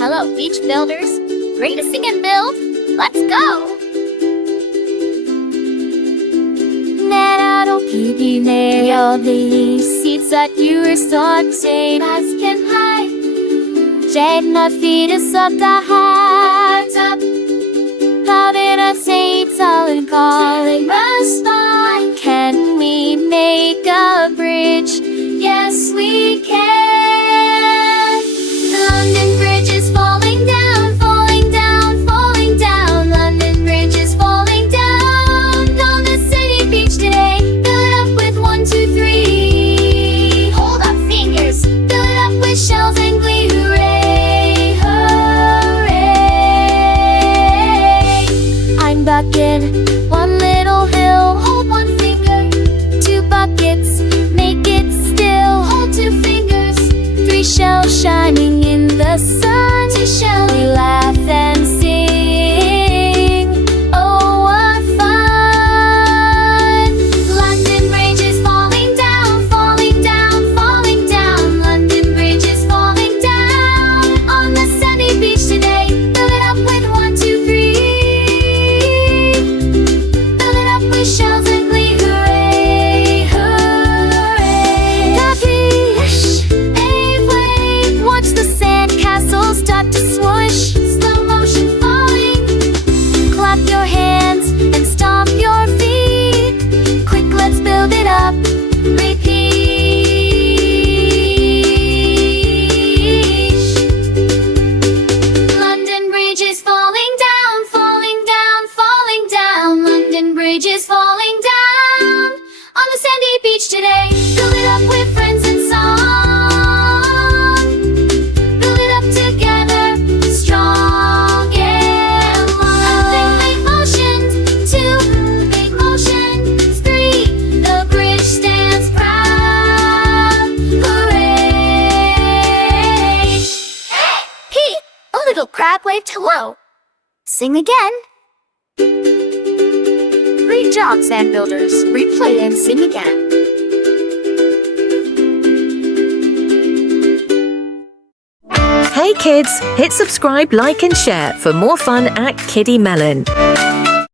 Hello, beach builders. Ready to sing and build? Let's go! All the seeds that you are starting as can hide. Jade not feed us up the heart up. How did I say it's all in calling respond? Can we make a bridge? Yes, we can. The London Bridge is falling down, falling down, falling down. London Bridge is falling down on the city beach today. Fill it up with 1, 2, 3. Hold up fingers. Fill it up with shells and glee. Hooray, hooray. I'm back in one little hill. Hold 1 finger. 2 buckets. Make it still. Hold 2 fingers. 3 shells shining in the sun. 2 shells. We laugh and sing. Oh, what fun! London Bridge is falling down, falling down, falling down. London Bridge is falling down on the sunny beach today. Fill it up with 1, 2, 3. Fill it up with shells and glee. Hooray, hooray. Happy, wave, watch the sandcastle start to swoosh. Slow motion falling. Clap your hands and stomp your feet. Quick, let's build it up. Repeat. London Bridge is falling down, falling down, falling down. London Bridge is falling down on the sandy beach today. Fill it up with friends and song. Build it up together, strong and long. Make motions, 2, make motions, 3. The bridge stands proud. Hooray! Hey, Pete, a little crab waved hello. Sing again. Great job, sand builders. Replay and sing again. Hey kids, hit subscribe, like and share for more fun at Kiddie Melon.